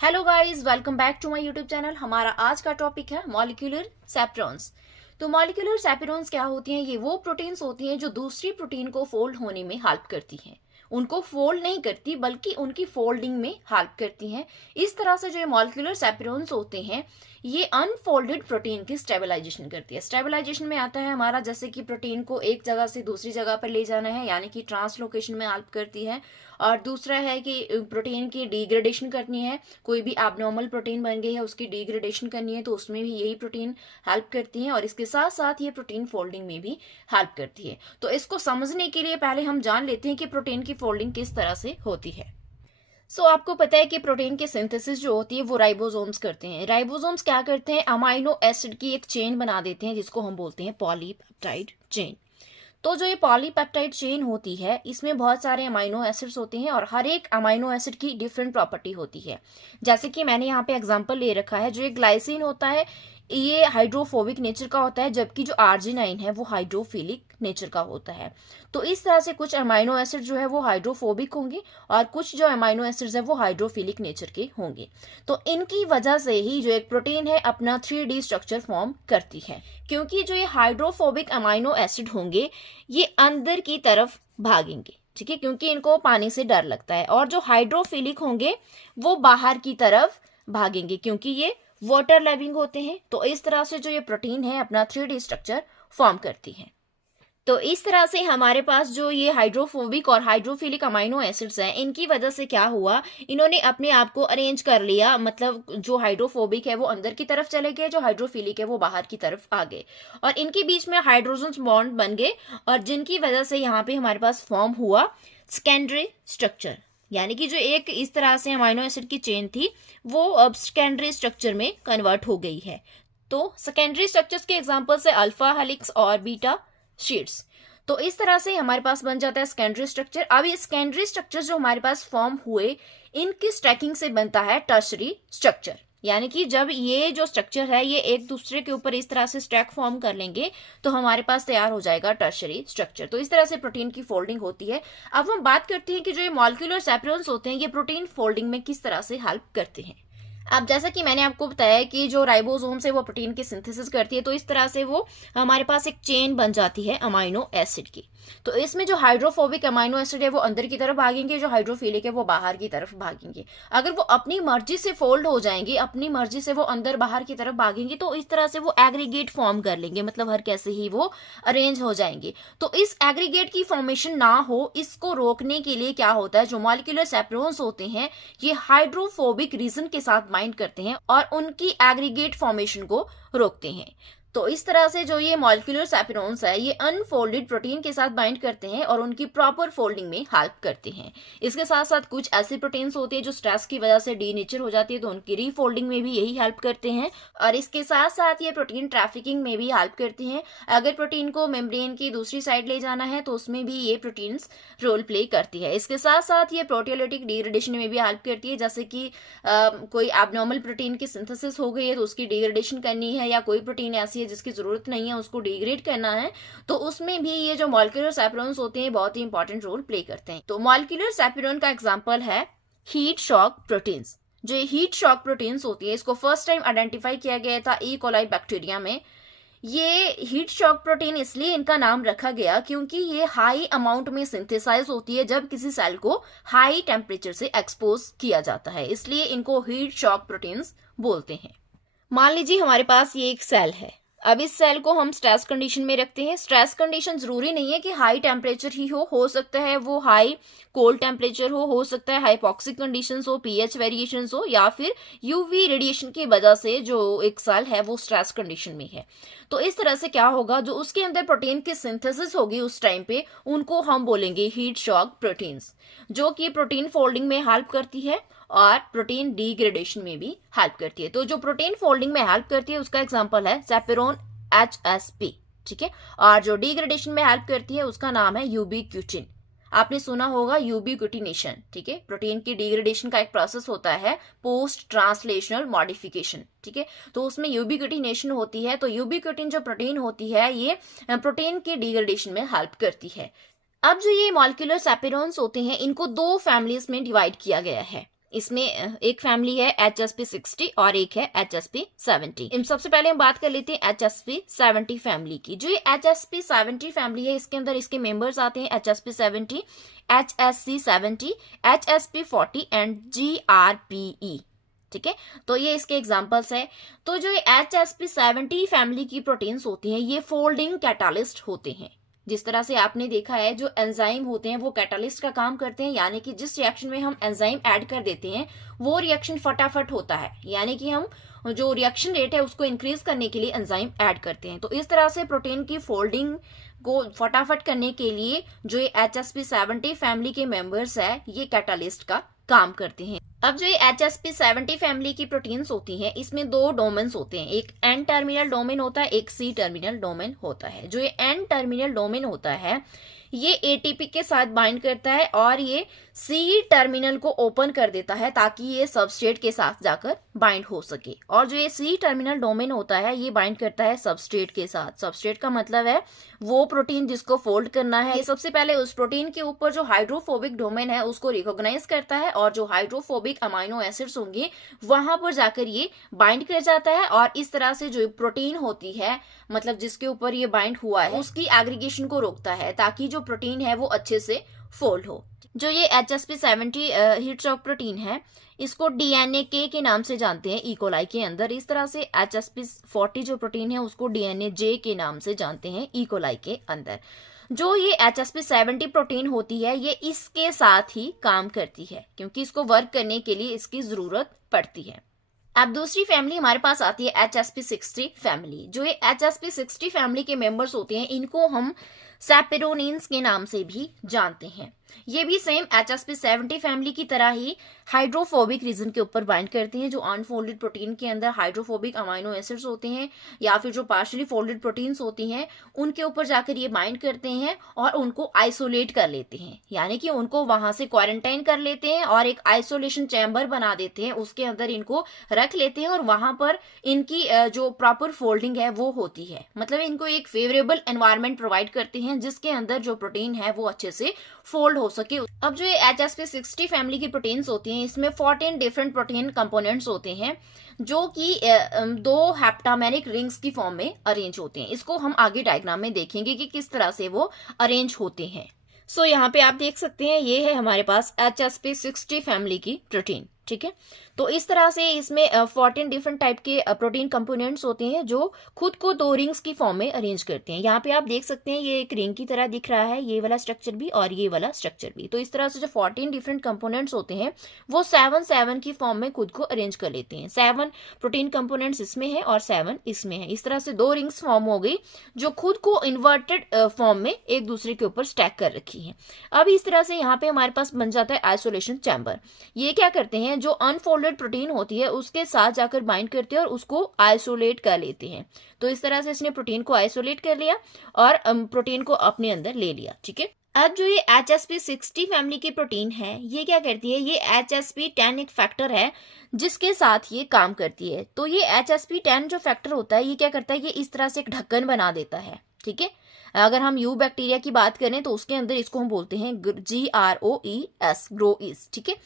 Hello guys, welcome back to my YouTube channel. हमारा आज का टॉपिक है मॉलिक्यूलर सेपरॉन्स। तो मॉलिक्यूलर सेपरॉन्स क्या होती हैं? ये वो प्रोटीन्स होती हैं जो दूसरी प्रोटीन को फोल्ड होने में हेल्प करती हैं। उनको फोल्ड नहीं करती बल्कि उनकी फोल्डिंग में हेल्प करती हैं। इस तरह से जो ये मॉलिक्यूलर सेपरॉन्स होते हैं ये अनफोल्डेड प्रोटीन की स्टेबलाइजेशन करती है। स्टेबलाइजेशन में आता है हमारा जैसे कि प्रोटीन को एक जगह से दूसरी जगह पर ले जाना है, यानी कि ट्रांसलोकेशन में हेल्प करती है। और दूसरा है कि प्रोटीन की डिग्रेडेशन करनी है, कोई भी एबनॉर्मल प्रोटीन बन गई है उसकी डिग्रेडेशन करनी है तो उसमें भी यही प्रोटीन हेल्प करती है। और इसके साथ साथ ये प्रोटीन फोल्डिंग में भी हेल्प करती है। तो इसको समझने के लिए पहले हम जान लेते हैं कि प्रोटीन की फोल्डिंग किस तरह से होती है। आपको पता है कि प्रोटीन की सिंथेसिस जो होती है वो राइबोसोम्स करते हैं। राइबोसोम्स क्या करते हैं? अमाइनो एसिड की एक चेन बना देते हैं जिसको हम बोलते हैं पॉलीपेप्टाइड चेन। तो जो ये पॉलीपेप्टाइड चेन होती है इसमें बहुत सारे अमाइनो एसिड्स होते हैं और हर एक अमाइनो एसिड की डिफरेंट प्रॉपर्टी होती है। जैसे कि मैंने यहाँ पे एग्जांपल ले रखा है, जो ये ग्लाइसिन होता है ये हाइड्रोफोबिक नेचर का होता है, जबकि जो आर्जिनाइन है वो हाइड्रोफिलिक नेचर का होता है। तो इस तरह से कुछ अमाइनो एसिड जो है वो हाइड्रोफोबिक होंगे और कुछ जो अमाइनो एसिड्स है वो हाइड्रोफिलिक नेचर के होंगे। तो इनकी वजह से ही जो एक प्रोटीन है अपना 3D स्ट्रक्चर फॉर्म करती है, क्योंकि जो ये हाइड्रोफोबिक अमाइनो एसिड होंगे ये अंदर की तरफ भागेंगे, ठीक है, क्योंकि इनको पानी से डर लगता है। और जो हाइड्रोफिलिक होंगे वो बाहर की तरफ भागेंगे क्योंकि ये वाटर लविंग होते हैं। तो इस तरह से जो ये प्रोटीन है अपना 3D स्ट्रक्चर फॉर्म करती है। तो इस तरह से हमारे पास जो ये हाइड्रोफोबिक और हाइड्रोफिलिक अमाइनो एसिड्स हैं इनकी वजह से क्या हुआ, इन्होंने अपने आप को अरेंज कर लिया। मतलब जो हाइड्रोफोबिक है वो अंदर की तरफ चले गए, जो हाइड्रोफिलिक है वो बाहर की तरफ आ गए और इनके बीच में हाइड्रोजन बॉन्ड बन गए और जिनकी वजह से यहाँ पे हमारे पास फॉर्म हुआ सेकेंडरी स्ट्रक्चर। यानी कि जो एक इस तरह से अमाइनो एसिड की चेन थी वो अब सेकेंडरी स्ट्रक्चर में कन्वर्ट हो गई है। तो सेकेंडरी स्ट्रक्चर्स के एग्जांपल से अल्फा हेलिक्स और बीटा शीट्स। तो इस तरह से हमारे पास बन जाता है सेकेंडरी स्ट्रक्चर। अब ये सेकेंडरी स्ट्रक्चर जो हमारे पास फॉर्म हुए इनकी स्टैकिंग से बनता है टर्शरी स्ट्रक्चर। यानी कि जब ये जो स्ट्रक्चर है ये एक दूसरे के ऊपर इस तरह से स्टैक फॉर्म कर लेंगे तो हमारे पास तैयार हो जाएगा टर्शरी स्ट्रक्चर। तो इस तरह से प्रोटीन की फोल्डिंग होती है। अब हम बात करते हैं कि जो ये मॉलिक्यूलर सेपरॉन्स होते हैं ये प्रोटीन फोल्डिंग में किस तरह से हेल्प करते हैं। अब जैसा कि मैंने आपको बताया कि जो राइबोसोम से वो प्रोटीन की सिंथेसिस करती है तो इस तरह से वो हमारे पास एक चेन बन जाती है अमाइनो एसिड की। तो इसमें जो हाइड्रोफोबिक अमाइनो एसिड है वो अंदर की तरफ भागेंगे, जो हाइड्रोफिलिक है वो बाहर की तरफ भागेंगे। अगर वो अपनी मर्जी से फोल्ड हो जाएंगे, अपनी मर्जी से वो अंदर बाहर की तरफ भागेंगे तो इस तरह से वो एग्रीगेट फॉर्म कर लेंगे, मतलब हर कैसे ही वो अरेंज हो जाएंगे। तो इस एग्रीगेट की फॉर्मेशन ना हो इसको रोकने के लिए क्या होता है, जो मॉलिक्यूलर सेपरॉन्स होते हैं ये हाइड्रोफोबिक रीजन के साथ बाइंड करते हैं और उनकी एग्रीगेट फॉर्मेशन को रोकते हैं। तो इस तरह से जो ये मॉलिक्यूलर सेपरॉन्स है ये अनफोल्डेड प्रोटीन के साथ बाइंड करते हैं और उनकी प्रॉपर फोल्डिंग में हेल्प करते हैं। इसके साथ साथ कुछ ऐसे प्रोटीन्स होते हैं जो स्ट्रेस की वजह से डीनेचर हो जाती है तो उनकी रीफोल्डिंग में भी यही हेल्प करते हैं। और इसके साथ साथ ये प्रोटीन ट्रैफिकिंग में भी हेल्प करते हैं। अगर प्रोटीन को मेम्ब्रेन की दूसरी साइड ले जाना है तो उसमें भी ये प्रोटीन्स रोल प्ले करती है। इसके साथ साथ ये प्रोटियोलिटिक डिग्रेडेशन में भी हेल्प करती है। जैसे कि कोई एबनॉर्मल प्रोटीन की सिंथेसिस हो गई है तो उसकी डिग्रेडेशन करनी है, या कोई प्रोटीन ऐसी है जिसकी जरूरत नहीं है उसको डिग्रेड करना है, तो उसमें भी ये जो मॉलिक्यूलर सेपरॉन्स होते हैं बहुत ही इंपॉर्टेंट रोल प्ले करते हैं। तो मॉलिक्यूलर सेपरॉन का एग्जांपल है हीट शॉक प्रोटीन्स। जो हीट शॉक प्रोटीन्स होती है इसको फर्स्ट टाइम आइडेंटिफाई किया गया था ई कोलाई बैक्टीरिया में। ये हीट शॉक प्रोटीन इसलिए इनका नाम रखा गया क्योंकि ये हाई अमाउंट में सिंथेसाइज होती है जब किसी सेल को हाई टेम्परेचर से एक्सपोज किया जाता है, इसलिए इनको हीट शॉक प्रोटीन्स बोलते हैं। मान लीजिए हमारे पास ये एक सेल है। अब इस सेल को हम स्ट्रेस कंडीशन में रखते हैं। स्ट्रेस कंडीशन जरूरी नहीं है कि हाई टेम्परेचर ही हो सकता है वो हाई कोल्ड टेम्परेचर हो सकता है हाइपोक्सिक कंडीशंस हो, पीएच वेरिएशंस हो, या फिर यूवी रेडिएशन की वजह से जो एक सेल है वो स्ट्रेस कंडीशन में है। तो इस तरह से क्या होगा, जो उसके अंदर प्रोटीन की सिंथेसिस होगी उस टाइम पे उनको हम बोलेंगे हीट शॉक प्रोटीन्स, जो कि प्रोटीन फोल्डिंग में हेल्प करती है और प्रोटीन डिग्रेडेशन में भी हेल्प करती है। तो जो प्रोटीन फोल्डिंग में हेल्प करती है उसका एग्जांपल है सेपेरोन HSP, ठीक है। और जो डिग्रेडेशन में हेल्प करती है उसका नाम है यूबीक्यूटिन। आपने सुना होगा यूबीक्यूटिनेशन, ठीक है। प्रोटीन की डिग्रेडेशन का एक प्रोसेस होता है पोस्ट ट्रांसलेशनल मॉडिफिकेशन, ठीक है। तो उसमें यूबीक्यूटिनेशन होती है। तो यूबीक्यूटिन जो प्रोटीन होती है ये प्रोटीन की डिग्रेडेशन में हेल्प करती है। अब जो ये मॉलिक्यूलर सेपरॉन्स होते हैं इनको दो फैमिलीज में डिवाइड किया गया है। इसमें एक फैमिली है HSP60 और एक है HSP70। इन सबसे पहले हम बात कर लेते हैं HSP70 फैमिली की। जो ये HSP70 फैमिली है, इसके अंदर इसके मेंबर्स आते हैं HSP70, HSC70, HSP40 and GRPE। ठीक है, तो ये इसके एग्जांपल्स है। तो जो ये HSP70 फैमिली की प्रोटीन्स होती हैं, ये फोल्डिंग कैटालिस्ट होते हैं। जिस तरह से आपने देखा है, जो एंजाइम होते हैं वो कैटालिस्ट का काम करते हैं, यानी कि जिस रिएक्शन में हम एंजाइम ऐड कर देते हैं वो रिएक्शन फटाफट होता है, यानी कि हम जो रिएक्शन रेट है उसको इंक्रीज करने के लिए एंजाइम ऐड करते हैं। तो इस तरह से प्रोटीन की फोल्डिंग को फटाफट करने के लिए जो ये HSP70 फैमिली के मेंबर्स है, ये कैटालिस्ट का काम करते हैं। अब जो ये HSP70 फैमिली की प्रोटीन्स होती हैं, इसमें दो डोमेन्स होते हैं, एक एन टर्मिनल डोमेन होता है, एक सी टर्मिनल डोमेन होता है। जो ये एन टर्मिनल डोमेन होता है, ये एटीपी के साथ बाइंड करता है और ये सी टर्मिनल को ओपन कर देता है ताकि ये सबस्ट्रेट के साथ जाकर बाइंड हो सके। और जो ये सी टर्मिनल डोमेन होता है, ये बाइंड करता है सबस्ट्रेट के साथ। सबस्ट्रेट का मतलब है वो प्रोटीन जिसको फोल्ड करना है। ये सबसे पहले उस प्रोटीन के ऊपर जो हाइड्रोफोबिक डोमेन है उसको रिकॉग्नाइज करता है और जो हाइड्रोफोबिक अमाइनो एसिड्स होंगे वहां पर जाकर ये बाइंड कर जाता है और इस तरह से जो प्रोटीन होती है, मतलब जिसके ऊपर ये बाइंड हुआ है, उसकी एग्रीगेशन को रोकता है ताकि जो प्रोटीन है वो अच्छे से फोल्ड हो। जो ये HSP70 हीट शॉक प्रोटीन है, इसको DNA के नाम से जानते हैं इकोलाई के अंदर। इस तरह से HSP40 जो प्रोटीन है उसको DNA J के नाम से जानते हैं इकोलाई के अंदर। जो ये HSP70 प्रोटीन होती है, ये इसके साथ ही काम करती है क्योंकि इसको वर्क करने के लिए इसकी जरूरत पड़ती है। अब दूसरी फैमिली हमारे पास आती है HSP60 फैमिली। जो ये HSP60 फैमिली के मेंबर्स होते हैं, इनको हम सैपेरोनिन्स के नाम से भी जानते हैं। ये भी सेम HSP70 फैमिली की तरह ही हाइड्रोफोबिक रीजन के ऊपर बाइंड करते हैं। जो अनफोल्डेड प्रोटीन के अंदर हाइड्रोफोबिक अमाइनो एसिड्स होते हैं या फिर जो पार्शियली फोल्डेड प्रोटीन्स होती हैं, उनके ऊपर जाकर ये बाइंड करते हैं और उनको आइसोलेट कर लेते हैं, यानी कि उनको वहां से क्वारंटाइन कर लेते हैं और एक आइसोलेशन चैम्बर बना देते हैं, उसके अंदर इनको रख लेते हैं और वहां पर इनकी जो प्रॉपर फोल्डिंग है वो होती है। मतलब इनको एक फेवरेबल एनवायरनमेंट प्रोवाइड करते हैं जिसके अंदर जो प्रोटीन है वो अच्छे से फोल्ड हो सके। अब जो ये HSP60 फैमिली की प्रोटीन्स होती हैं, इसमें 14 डिफरेंट प्रोटीन कंपोनेंट्स होते हैं जो कि दो हेप्टामेरिक रिंग्स की फॉर्म में अरेंज होते हैं। इसको हम आगे डायग्राम में देखेंगे कि किस तरह से वो अरेंज होते हैं। सो यहाँ पे आप देख सकते हैं, ये है हमारे पास HSP60 फैमिली की प्रोटीन। ठीक है, तो इस तरह से इसमें 14 डिफरेंट टाइप के प्रोटीन कंपोनेंट्स होते हैं जो खुद को दो रिंग्स की फॉर्म में अरेंज करते हैं। यहाँ पे आप देख सकते हैं ये एक रिंग की तरह दिख रहा है, ये वाला स्ट्रक्चर भी और ये वाला स्ट्रक्चर भी। तो इस तरह से जो 14 डिफरेंट कंपोनेंट्स होते हैं वो 7 की फॉर्म में खुद को अरेंज कर लेते हैं। 7 प्रोटीन कंपोनेंट्स इसमें है और 7 इसमें है। इस तरह से दो रिंग्स फॉर्म हो गई जो खुद को इन्वर्टेड फॉर्म में एक दूसरे के ऊपर स्टैक कर रखी है। अब इस तरह से यहाँ पे हमारे पास बन जाता है आइसोलेशन चैम्बर। ये क्या करते हैं, जो अनफोल्डेड प्रोटीन होती है उसके साथ जाकर बाइंड करते हैं और उसको आइसोलेट कर लेते हैं। तो इस तरह से इसने प्रोटीन को आइसोलेट कर लिया और प्रोटीन को अपने अंदर ले लिया। ठीक है, अब जो ये HSP60 फैमिली की प्रोटीन है, ये क्या करती है, ये HSP10 एक फैक्टर है जिसके साथ ये काम करती है। तो ये HSP10 जो फैक्टर होता है, ये क्या करता है, ये इस तरह से एक ढक्कन बना देता है। ठीक है, अगर हम यू बैक्टीरिया की बात करें तो उसके अंदर इसको हम बोलते हैं GROES, ग्रोइस। ठीक है,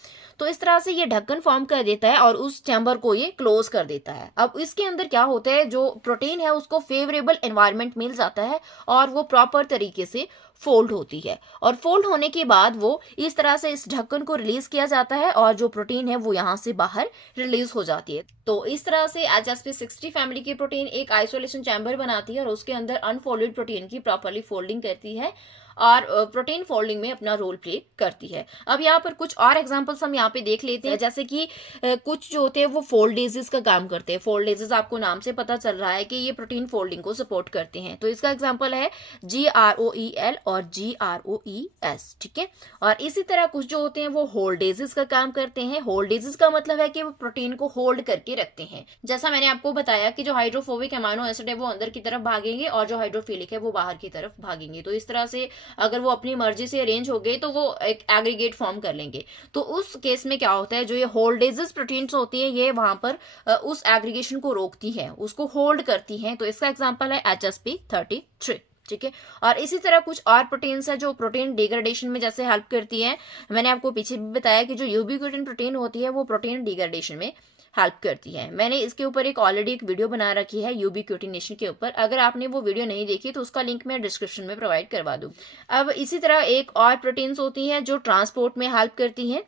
तो इस तरह से ये ढक्कन फॉर्म कर देता है और उस चैम्बर को ये क्लोज कर देता है। अब इसके अंदर क्या होता है, जो प्रोटीन है उसको फेवरेबल एनवायरनमेंट मिल जाता है और वो प्रॉपर तरीके से फोल्ड होती है और फोल्ड होने के बाद वो इस तरह से इस ढक्कन को रिलीज किया जाता है और जो प्रोटीन है वो यहाँ से बाहर रिलीज हो जाती है। तो इस तरह से HSP60 फैमिली की प्रोटीन एक आइसोलेशन चैम्बर बनाती है और उसके अंदर अनफोल्डेड प्रोटीन की प्रॉपरली फोल्डिंग करती है और प्रोटीन फोल्डिंग में अपना रोल प्ले करती है। अब यहाँ पर कुछ और एग्जांपल्स हम यहाँ पे देख लेते हैं, जैसे कि कुछ जो होते हैं वो फोल्डेजेस का काम करते हैं। फोल्डेजेस आपको नाम से पता चल रहा है कि ये प्रोटीन फोल्डिंग को सपोर्ट करते हैं। तो इसका एग्जांपल है GROEL और GROES। ठीक है, और इसी तरह कुछ जो होते हैं वो होल्डेजेस का काम करते हैं। होल्डेजेस का मतलब है कि वो प्रोटीन को होल्ड करके रखते हैं। जैसा मैंने आपको बताया कि जो हाइड्रोफोबिक अमाइनो एसिड है वो अंदर की तरफ भागेंगे और जो हाइड्रोफिलिक है वो बाहर की तरफ भागेंगे। तो इस तरह से अगर वो अपनी मर्जी से अरेंज हो गए तो वो एक एग्रीगेट फॉर्म कर लेंगे। तो उस केस में क्या होता है, जो ये होल्डेजेस प्रोटीन्स होती है ये वहां पर उस एग्रीगेशन को रोकती है, उसको होल्ड करती है। तो इसका एग्जांपल है HSP33। ठीक है। और इसी तरह कुछ और प्रोटीन्स है जो प्रोटीन डिग्रेडेशन में जैसे हेल्प करती है। मैंने आपको पीछे भी बताया कि जो यूबिक्विटिन प्रोटीन होती है वो प्रोटीन डिग्रेडेशन में हेल्प करती है। मैंने इसके ऊपर ऑलरेडी एक वीडियो बना रखी है यूबिक्विटिनेशन के ऊपर, अगर आपने वो वीडियो नहीं देखी तो उसका लिंक मैं डिस्क्रिप्शन में प्रोवाइड करवा दूँ। अब इसी तरह एक और प्रोटीन्स होती हैं जो ट्रांसपोर्ट में हेल्प करती हैं,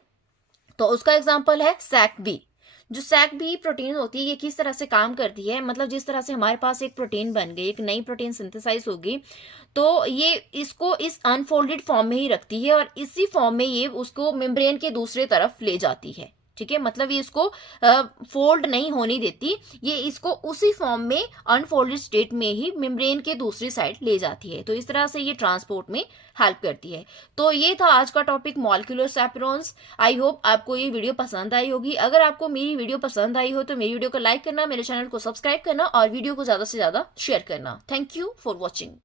तो उसका एग्जाम्पल है सैक बी। जो सैक बी प्रोटीन होती है ये किस तरह से काम करती है, मतलब जिस तरह से हमारे पास एक प्रोटीन बन गई, एक नई प्रोटीन सिंथेसाइज होगी, तो ये इसको इस अनफोल्डेड फॉर्म में ही रखती है और इसी फॉर्म में ये उसको मेम्ब्रेन के दूसरे तरफ ले जाती है। ठीक है, मतलब ये इसको फोल्ड नहीं होने देती, ये इसको उसी फॉर्म में अनफोल्डेड स्टेट में ही मेम्ब्रेन के दूसरी साइड ले जाती है। तो इस तरह से ये ट्रांसपोर्ट में हेल्प करती है। तो ये था आज का टॉपिक मॉलिक्यूलर चैपेरोन्स। आई होप आपको ये वीडियो पसंद आई होगी। अगर आपको मेरी वीडियो पसंद आई हो तो मेरी वीडियो को लाइक करना, मेरे चैनल को सब्सक्राइब करना और वीडियो को ज्यादा से ज्यादा शेयर करना। Thank you for watching.